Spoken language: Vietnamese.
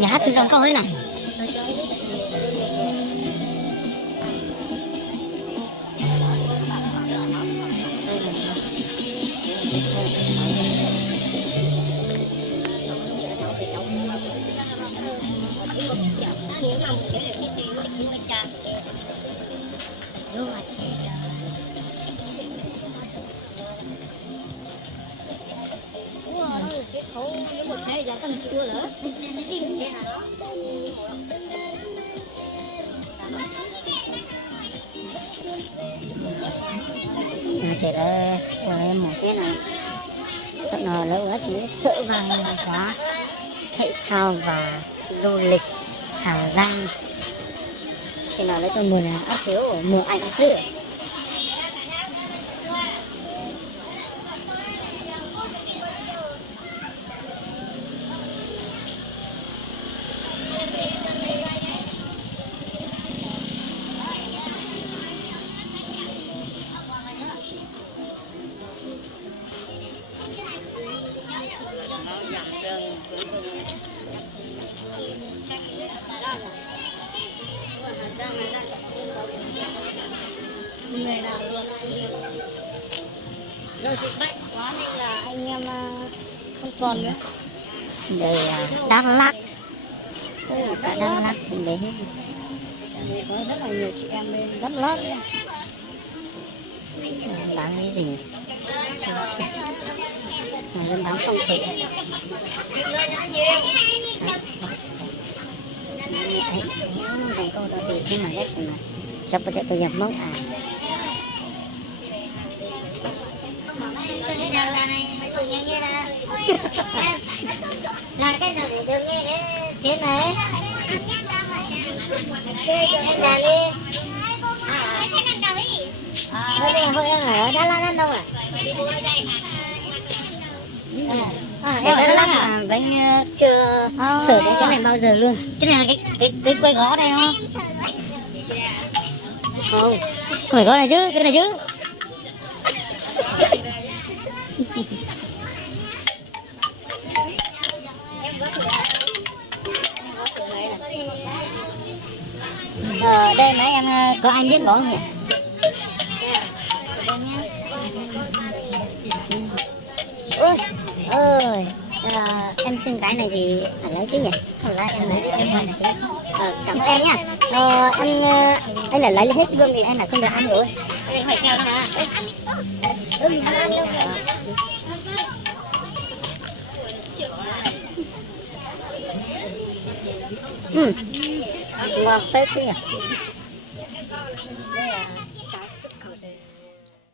Nhà hát trên câu ấy này. Chỉ là một cái này nó nữa chỉ sợ vàng hóa thể thao và du lịch Hà Giang thì nó lấy tôi mùa là áp chiếu ở mùa ảnh xưa. Người nào luôn rồi dịch bệnh quá nên là anh em không còn nữa. Đây là Đắk Lắk, cả Đắk Lắk đấy có rất là nhiều chị em bên Đắk Lắk bán cái gì mà lên bán phong thủy này câu đó thì khi mà rất là sắp có thể tôi nhập mốc à là cái này đừng nghe cái tiếng này em đàn đi bây giờ thôi em ở Đắk Lắk đâu em ở Đắk Lắk mà bánh chưa sửa đến cái này bao giờ luôn. Cái này là cái quay gõ đây không? Không phải gõ này chứ, cái này chứ. Đây nãy em có anh biết gõ không nhỉ? Ơi em xin cái này thì phải lấy chứ nhỉ? Không lấy em lấy em này chứ. Cảm ơn em nhá. Anh là lấy hết luôn thì em là không được ăn rồi. Em phải theo hả? Ngon phết chứ nhỉ? Đây là